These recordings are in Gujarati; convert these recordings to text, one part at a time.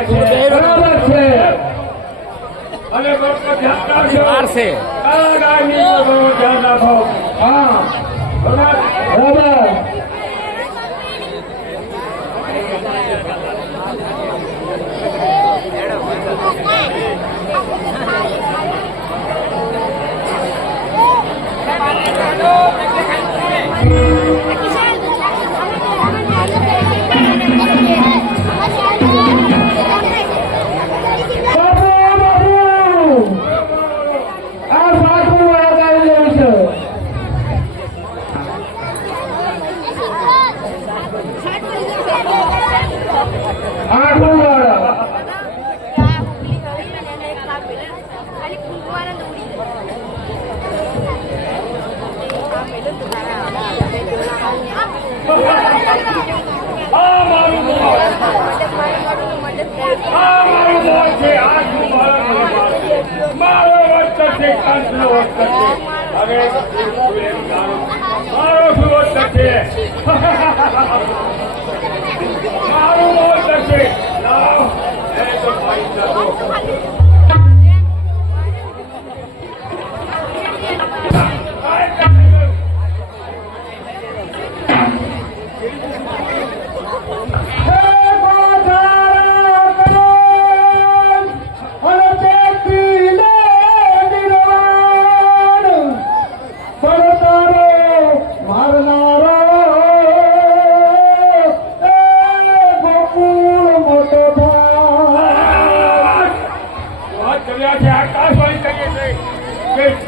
બરાબર છે અને ધ્યાન રાખજો ધ્યાન રાખો હા બરાબર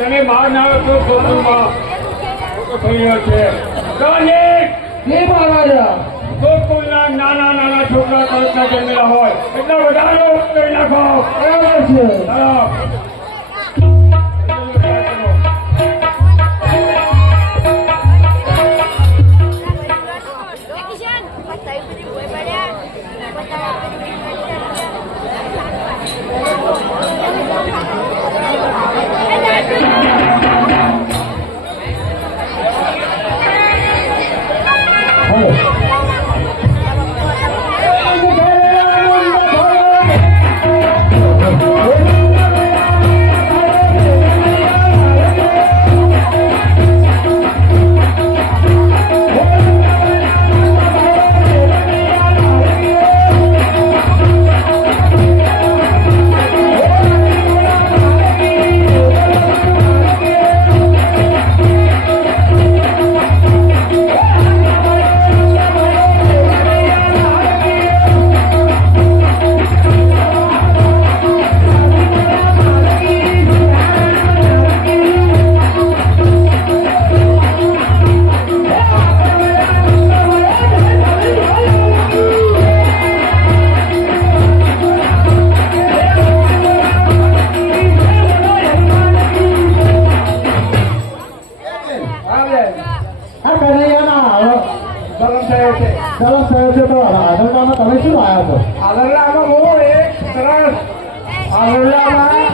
તમે બહાર ના આવ્યો તો ગોકુળમાં થઈ રહ્યો છે ગોકુળના નાના નાના છોકરા તરફના જન્મેલા હોય એટલે વધારે કરી નાખો બરાબર છે તમે શું આવ્યા છો આગળલામાં બહુ એક સરસ આગળલામાં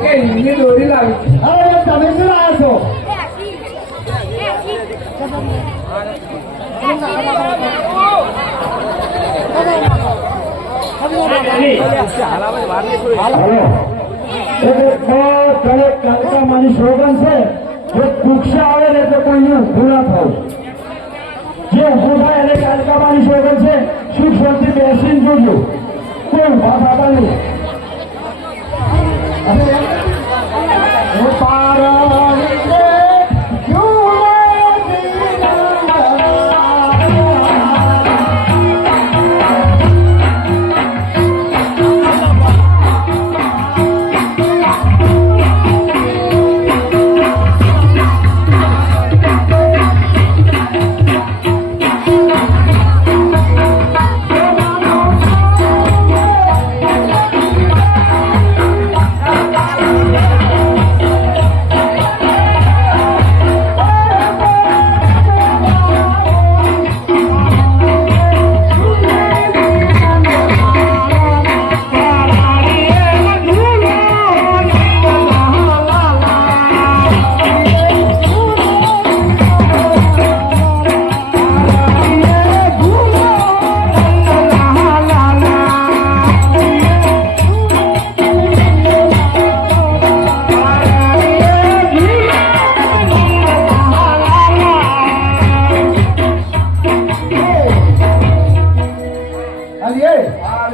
કે હિન્દી દોરી લાવી અરે તમે શું આવ્યા છો મારી સ્લોગન છે જે કુક્ષા આવે ને તો કોઈ ભૂલા થાવ જે ઉભું થાય એને કાલકામાની સ્લોગન છે સુખ શાંતિ બેસીને જોજો કોઈ ઉભા થતા નહીં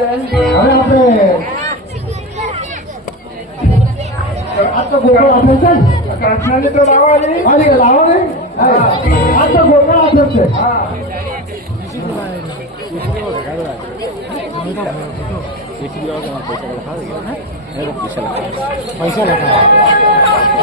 આપણે આ તો ગોગળ આપે છે ને? કૃષ્ણની તો લાવવાની. અરે લાવો ને આ તો ગોગળ આપે છે. હા. પૈસા લખા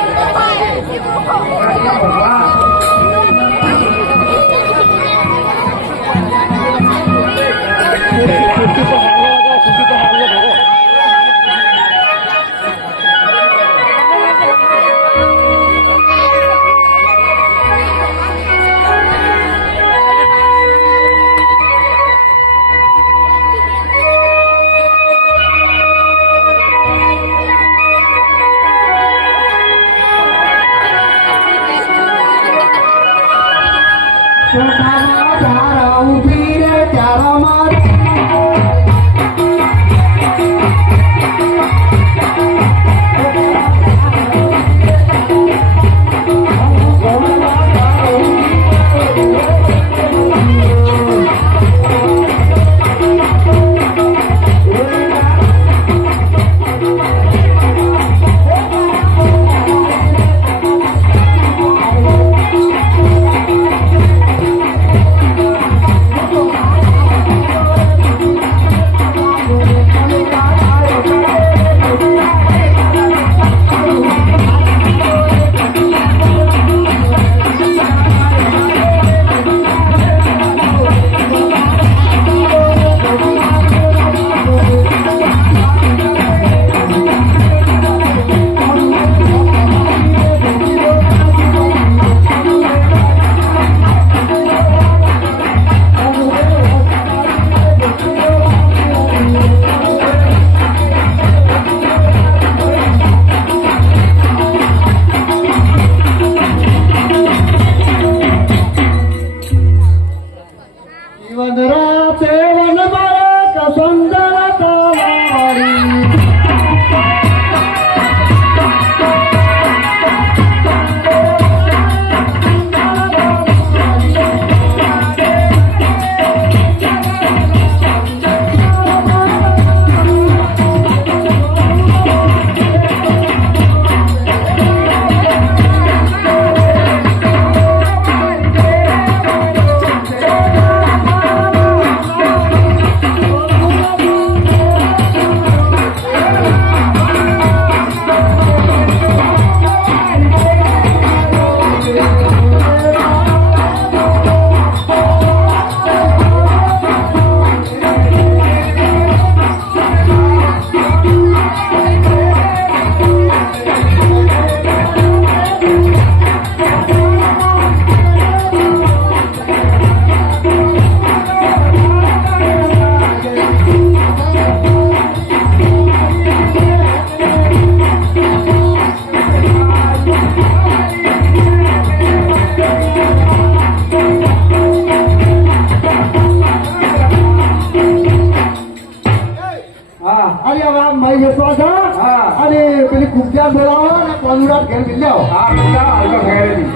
અને પેલી કુબજા બોલાવો ને કોનુરાત ઘેર મિલ જાઓ. હા બધા હાલ ઘેરેથી.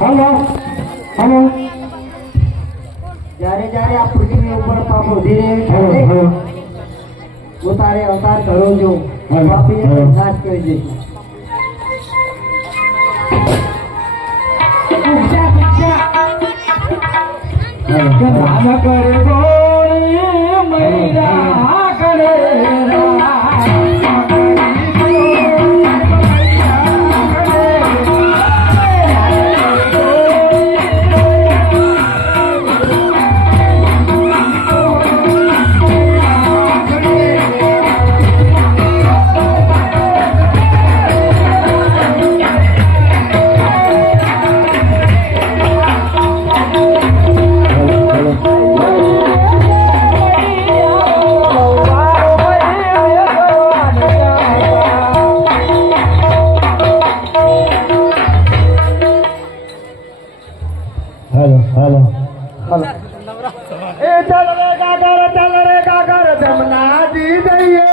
હલો હલો જ્યારે જ્યારે આ પૃથ્વી ઉપર પાપ વધી હલો રહ્યો હલો છે હું તારે અવતાર કરો છો પાપીને નાશ કરી દઈશું. રામ કરે ગોળી મૈરા કરે હેલો હેલો હેલો એ ચાલ રે કાકર જમના દી દઈએ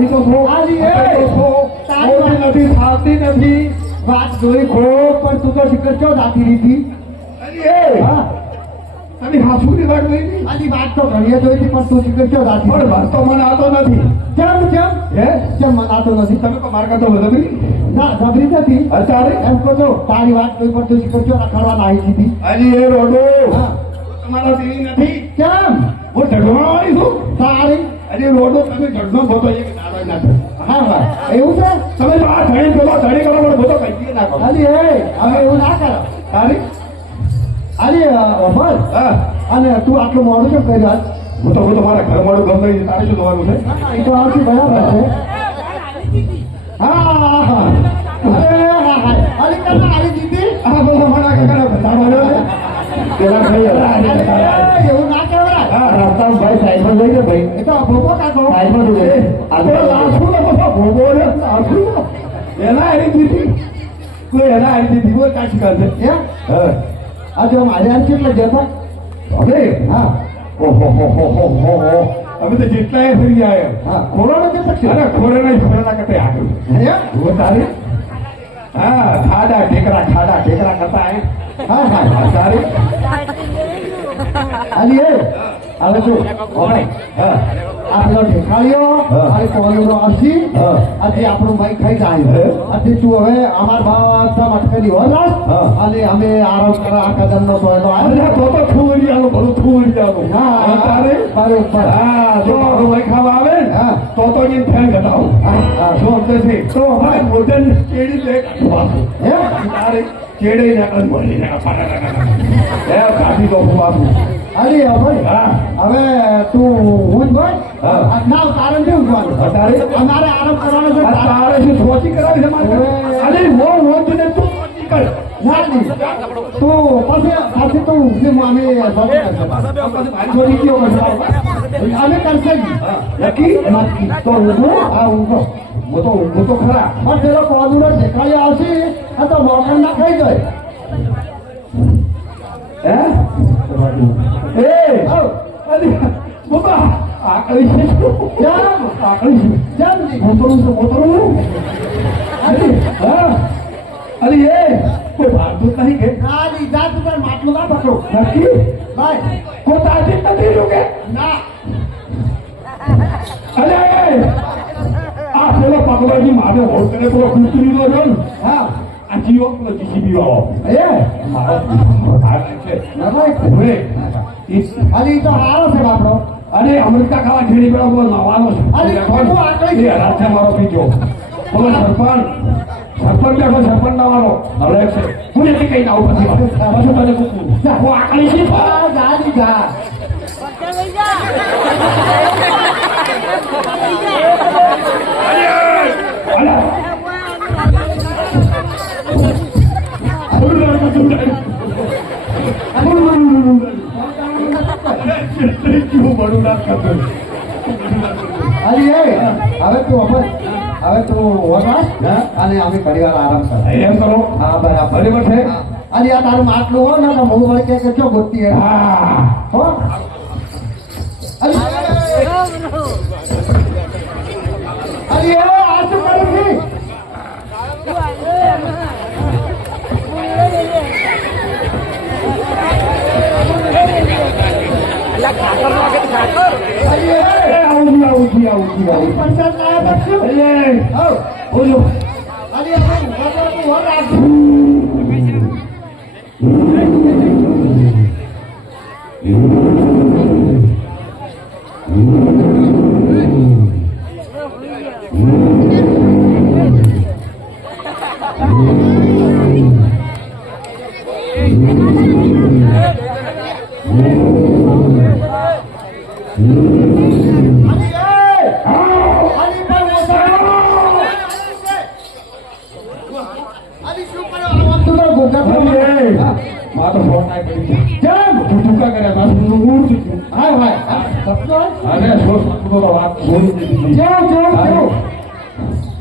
તારી તો છો હાજી, એ. તારી તો છો તારી મોટી નથી થાતી નથી વાત જોઈ ખો પણ તું તો શિખર ચો દાતી રીતી અરે એ હા તમે હાસુની વાત જોઈ આની વાત તો ઘણીએ જોઈ હતી પણ તું શિખર ચો દાતી પણ વાત તો મને આતો નથી કેમ કેમ હે કેમ મનાતો નથી તમે તો માર કરતો બધો નહીં ના જબરી નથી અત્યારે એમ કહો છો તારી વાત જોઈ પણ તું શિખર ચો રખડવા નાહી દીધી હજી એ રોડો હા તમારા દેવી નથી કેમ હું ઢગમાં આવી છું તારી હજી રોડો તમે ઢગનો બોતો એક નાનો ના થયો હા હા એવું છે તમે તો આ ધણી પેલો ધણી કરો પણ બોતો કઈ નાખો હાલી એ હવે એવું ના કર તારી હાલી અમર હા અને તું આટલું મોડું કેમ કર્યું આજ હું તો મારા ઘર મારું ગમ નહીં તારે શું થવાનું છે એ તો આવતી બરાબર છે હા હા હા અરે હા હા હાલી કરના હાલી દીધી આ બોલો મારા કાકા બતાડો ને પેલા ભાઈ અરે, એવું ના કહેવાય હા રાસ્તા ભાઈ સાઈડમાં લઈ ગયો ભાઈ એ તો ભોગો કાઢો સાઈડમાં તું લે આ લાસુ ને બધા ભોગો ને લાસુ એના એની દીધી કોઈ એના એની દીધી કોઈ કાઢી કાઢે એમ હા આજે મારે આમ કેટલા જતા હવે હા ઓહો હો હો હો હો હો અમે તો જેટલાય ફરી આવ્યા હા ખોરાનો કેટલા છે અરે ખોરેના કરતે આગળ એમ હું તારે હા ખાડા ઠેકરા કરતા હે હા હા તારે હાલી એ હવે જો ઓય હા આ પેલો ઠેકાળ્યો હા. અને કોલનો આવશી હા. આજે આપણું ભાઈ ખાઈ જાય હે? આજે તું હવે અમાર બધા મટકેલી હો રાસ હા. અને અમે આરામ કરવા આ કદમ નો તો અરે આવ્યો તો થુવરી આલો ભલું થુવરી આલો હા તારે બરોબર હા જો મારો ભાઈ ખાવા આવે ને હા. તો એને ફેન ઘટાડો હા. શું અર્થ છે તો ભાઈ ભોજન કેડી લે વાસું એમ તારે કેડે ના કર બોલી ના એ કાઢી દો વાસું હાલી હવે હા હવે તું હું જ ભાઈ હા. ના તારણ કેવું જોવાનું તારે અમારે આરામ કરવાનો છે આ તારે શું સોચી કરાવી છે મારે હવે. અરે હો તને તું સોચી કર ના નહીં તું પછી તું ને મામી પછી છોડી ગયો પછી અમે કરશે જ નક્કી નક્કી. તો ઊંઘો હા ઊંઘો હું તો ખરા પણ પેલો કોદુનો ઠેકાળી આવશે આ તો મોકલ ના ખાઈ જાય હે એ અરે બાબા આકળી છે કેમ? આકળી છે કેમ નહીં? મોતરું અરે હા અરે એ કોઈ ભાગતું નહીં કે ના લીધા તું તાર માટલું ના પકડો નક્કી ભાઈ કોઈ તાજી નથી રહ્યું કે ના અરે આ પેલો પકડવાજી મારે હોલ કરે પેલો કુતરી નો રહ્યો ને હા આ જીવો પેલો જીસીબી વાળો એ મારો ભાગ છે ના ભાઈ હવે અલી ઈ તો હારો છે બાપડો અરે અમેરિકા ખાવા છેડી પેલો બોલ નવાનો છે અરે, કેવું આકળી છે? એ રાતે મારો બીજો બોલો સરપંચ બેઠો સરપંચ નવાનો હવે છે હું નથી કઈ આવું પછી પાછું તને પૂછું હું આકળી છે આ જા દી જા અલી એ હવે તું હવે તું વસાસ હા? અને અમે પરિવાર આરામ કર એમ કરો હા બરાબર બરાબર છે અલી આ તારું માટલું હો ને તો હું વળી કે ચો ગોતી હે હા હો અલી અલી એ આ શું કરું છું અલી એ આવું પંચાયત લાયા તો શું હો બોલો અલી આ તું હો રાખ માં તો ફોન ના કરી કેમ તું ટૂંકા કર્યા તા તું મૂળ છું હાય હાય સપનો અરે સો સપનો તો વાત છોડી દીધી કેવું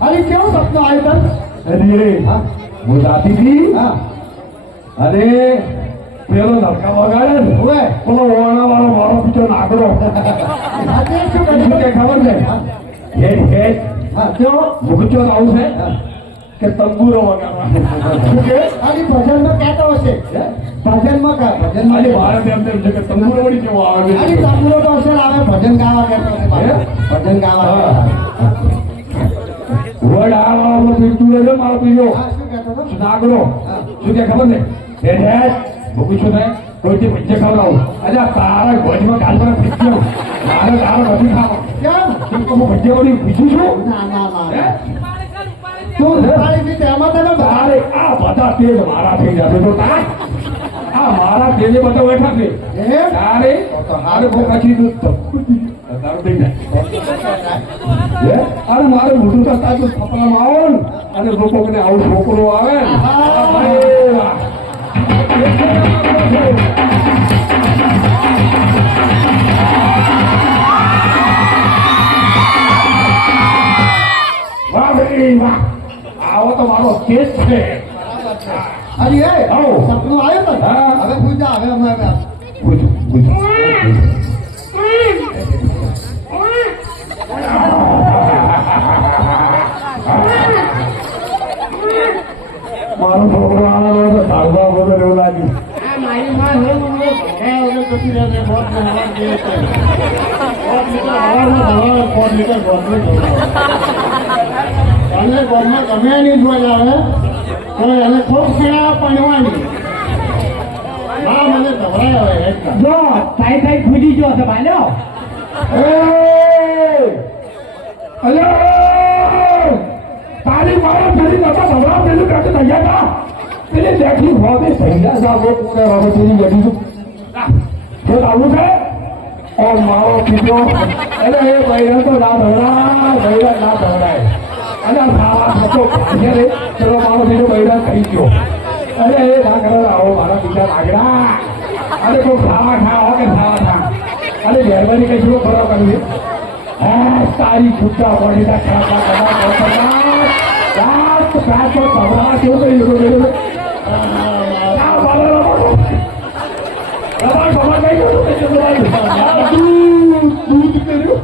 અલી કેવું સપનો આવ્યો તને અરે હા હું જાતી હતી હા અરે પેલો ધક્કા વગાડે ને ઓવે પેલો વાળા વાળો મારો પીછો નાગરો આજે શું શું કર્યું કે ખબર છે હેડ હા કયો ભૂખચો આવું છે હા. કે તંબુરો વગાડવા શું કે ખાલી ભજનમાં કહેતો હશે હે? ભજનમાં કા આજે ભજનમાં મારે તેમ તેમ છે કે તંબુરો વળી કેવો આવે ખાલી છે તંબુરો તો હશે ને આવે ભજન ગાવા કહેતો હશે બાપુ. ભજન ગાવા હા. કહેતો. વડ આ વાળો પીતું રહેજો મારો પીજો હા શું કહેતો હતો નાગરો હા. શું કે ખબર ને હેડ ભૂખું છું ને કોઈથી વચ્ચે ખવડાવું અરે તારા ગોજમાં કાલ પર પીત્યો મારે તારો નથી ખાવો કેમ શું કહું હું વચ્ચે વળી પીછું છું ના ના ના હે? તું ઉપાડી દીધી એમાં તને તારે આ બધા તેજ મારા થઈ જશે તો તાર આ મારા તેજે બધા બેઠા છે હે? તારે તારે બહુ પછી તું તારું થઈ જાય હે? અરે મારે મોટું થતા તું થપલામાં આવો ને અને લોકો કને આવું છોકરો આવે ને અરે વાહ. વાહ બેટી વાહ આવો તો મારો તેજ છે અરે એ આવો. સપનું આવ્યું ને હા. હવે પૂજા હવે અમારે પૂછો પૂછો મારો છોકરો આનો તો ભાગવા બોલો એવું લાગ્યું મારી માં હે મને ઘરે પછી રહે બોટ ને હવા દે છે બોટ લીટર હવામાં બોટ લીટર બોટ અને ગોળમાં ગમે એની જોઈ આવે તો એને ખૂબ ખીણા પડવાની હા મને ગભરાય હવે એકદમ જો સાઈ સાઈ ફૂટી ગયો છે ભાઈ અલ્યા તારી મારા ફેરી નતા ભગવાન પેલું કાઢી તૈયાર થા પેલી બેઠી હોતે તૈયાર થા वो पूरे હવે તેરી ગડી તો આવું છે और મારો પીજો એટલે એ બૈરા તો ના ભરાય બૈરા ના ભરાય અને ખાવા ખાતો ભાગ્ય રે ચલો મારો પીજો બૈરા થઈ ગયો અરે એ ના કરે આવો મારા બીજા લાગડા અરે કોઈ ખાવા ખાઓ કે ખાવા ખા અરે મહેરબાની કઈ શું ફરક કરવી હા તારી છૂટા પડી ના ખાતા બધા રાત રાત તો ભગવા કેવું કરી લીધું આ બાબા રમાડ ભગવાન કઈ ગયું દૂધ કર્યું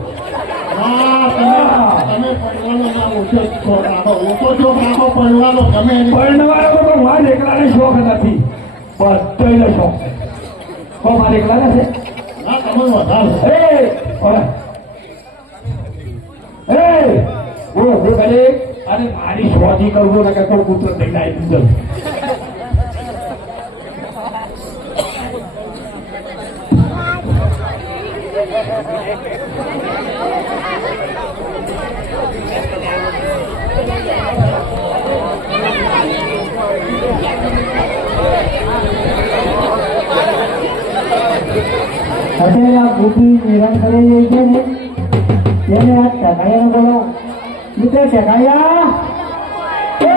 તમે પડવાનો ના ઓછો શોખ રાખો ઓછો શોખ રાખો પડવાનો ગમે એની પરણવાનો તો મારે એકલાને શોખ નથી બધાને શોખ છે તો મારે એકલાને છે ના તમે વધારો એ ઓય એ હું કરે અને મારી સ્વાજી કરવો ને કે કોઈ પુત્ર થઈ જાય દીધું પટેલા બુદ્ધિ નિરણ કરેલી છે ને તેને આ ટકાયા બોલો મિત્ર ટકાયા એ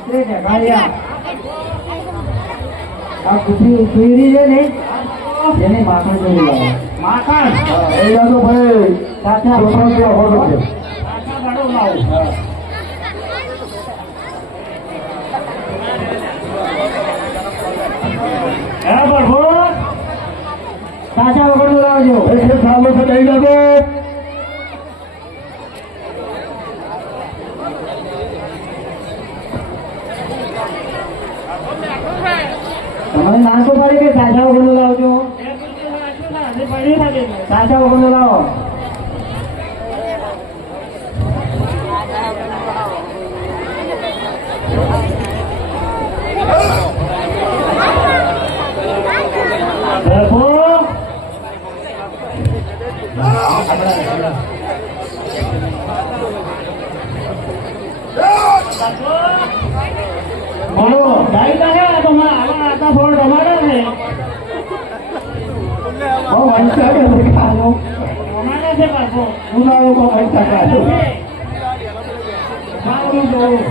મિત્ર ટકાયા આ કુઠી સુઈરી છે ને એને માખણ જોડી લાવો માખણ એ જાતો ભાઈ સાચા છોકરો કેવો હોતો છે આખા ગાડો લાવો હે પ્રભુ સાચા વગર લાવજો એ છે સાલો છે કઈ જાતો તમારે નાનકો પાડી કે સાચા વગર લાવજો સાચા વગર લાવો દસ ઉનાળોમાં ખાઈ શકાય. સારું જોવું.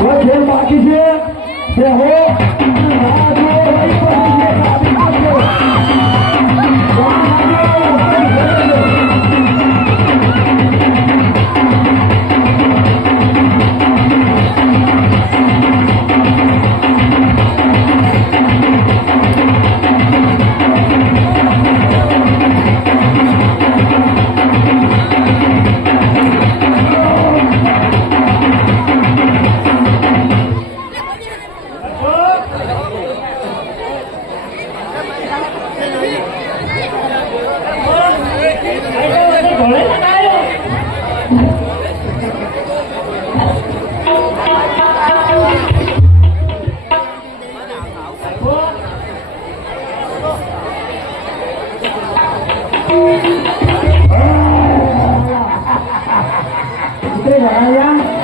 કોઈ ખેલ બાકી છે તે હો રાહ જુઓ, ભાઈ, પછી જે કાપી નાખજો.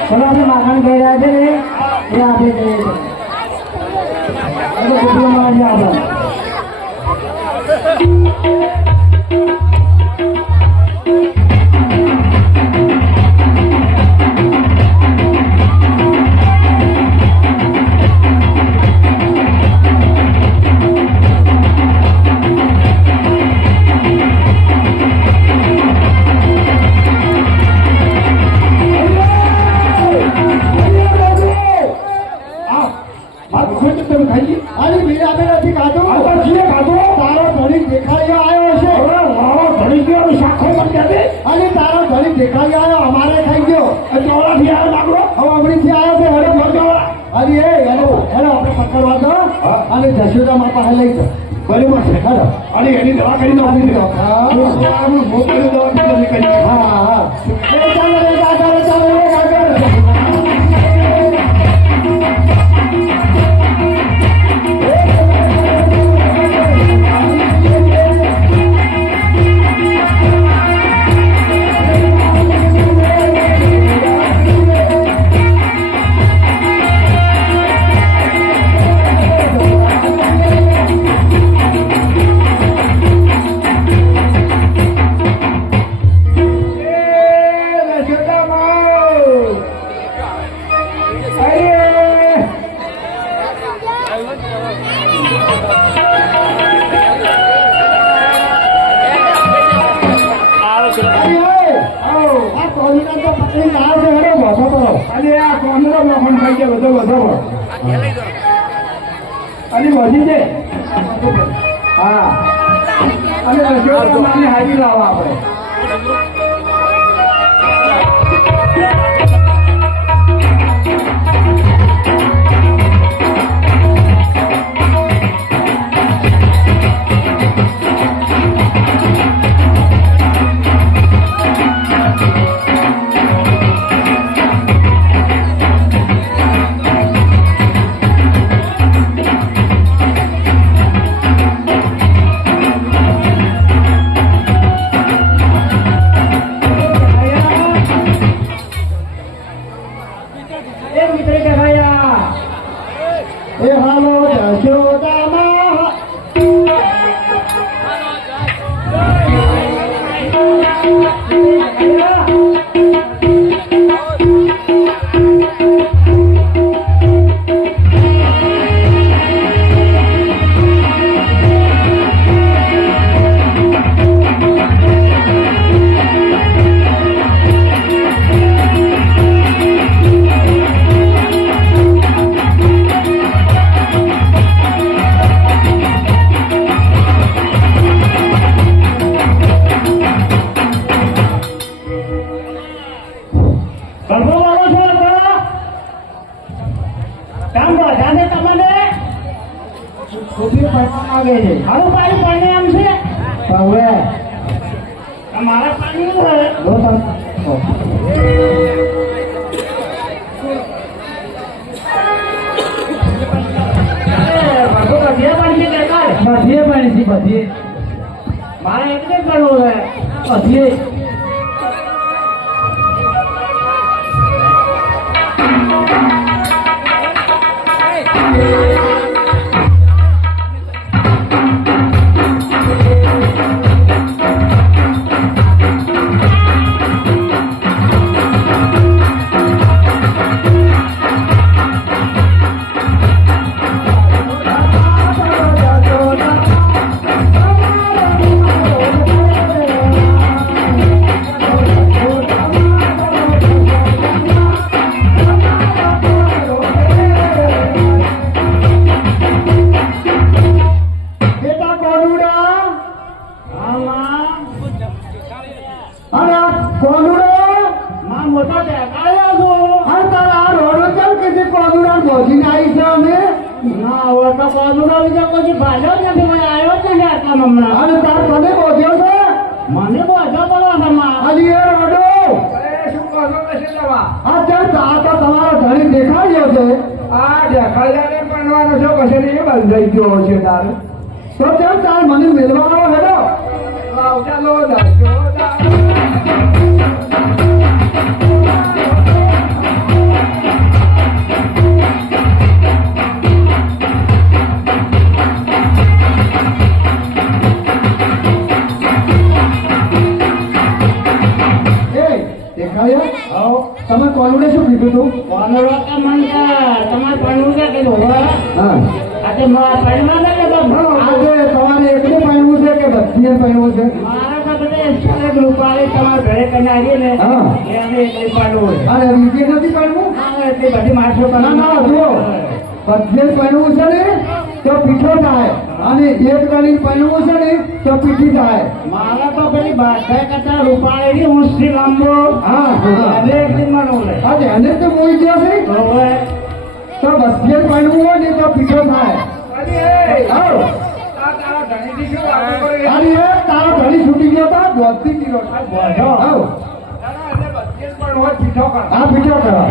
ચલો આપણે માખણ કહી રહ્યા છે ને એ આપી દઈએ છીએ. આપણે અરે મેં આપે નથી ખાધું. આ તો જીએ ખાધો. તારો ધણી દેખાડ્યો આવ્યો છે. હવે મારો ધણી ગયો શાખો બની જતી. અને તારો ધણી દેખાડ્યો આવ્યો અમારે ખાઈ ગયો. એ ચોરાથી આવ્યો લાગડો. હવે અમરીથી આવ્યો છે. અરે ભરજોડા. અરે એનો આપણે પકડવા દો અને જશોદા માં પાસે લઈ જાઓ. બરોબર છે. હેલો. અને એની દવા કરી દો. આપી દો. હા. મોકલી દવા કરી. હા હા ચાલો રે ચાલો ચાલો રે આગળ. અને વધી છે. હા, અને રસોડાની હાજરી લાવવા આપણે. એ હાલો જશોદામાં આવે છે. આવું પાણી પાણી આમ છે હવે મારા પાણી છે. લો તમ બધીએ પાણી છે બધીએ. મારે એક જ કરવું છે બધીએ. તો કોદુરો લીધો કોઈ ભાજો જ નથી મને આવ્યો જ નથી આટલા હમણાં અને તાર તને બોધ્યો છે મને બોધો પડો છે માં અલી એ રોડો શું કહો છો કશી દવા આ ચાલ આ તો તમારો ધણી દેખાડ્યો છે આ ઢેખાડાને ભણવાનો છો કશે એ બંધાઈ ગયો છે તાર તો ચાલ તાર મને મેળવાનો હેડો લાવ ચાલો દરજો દેખાડ્યો તમે કોનુડે શું કીધું તું કોદુરો કે મન કે તમારે ભણવું છે કે ધોવા હા આજે મારા ભણવા ને બાબા આજે તમારે એકને પહેરવું છે કે બધીએ પહેરવું છે મારા તો બધે એક રૂપાળી તમારે ઘરે કરીને આવીએ ને હા. એને એકલી પાડવું હોય અને બીજે નથી પહેરવું હા, એટલી બધી માણસો ના ના જુઓ બધે પહેરવું છે ને તો પીઠો થાય અને એક ગણી પહેરવું છે ને તો પીઠી થાય મારા તો પેલી બાધા કરતા રૂપાળી ઊંચી લાંબો હા હવે એક દિન માં લે આજે એને તો મોઈ ગયો છે હવે તો બધે પહેરવું હોય ને તો પીઠો થાય આવો તારા ધણીથી શું વાતો કરી અરે એ તારો ઘડી છૂટી ગયો તો બોધથી ગયો બોધો આવો તારા એને બધી જ પણ હોય પીઠો કર આ પીઠો કરો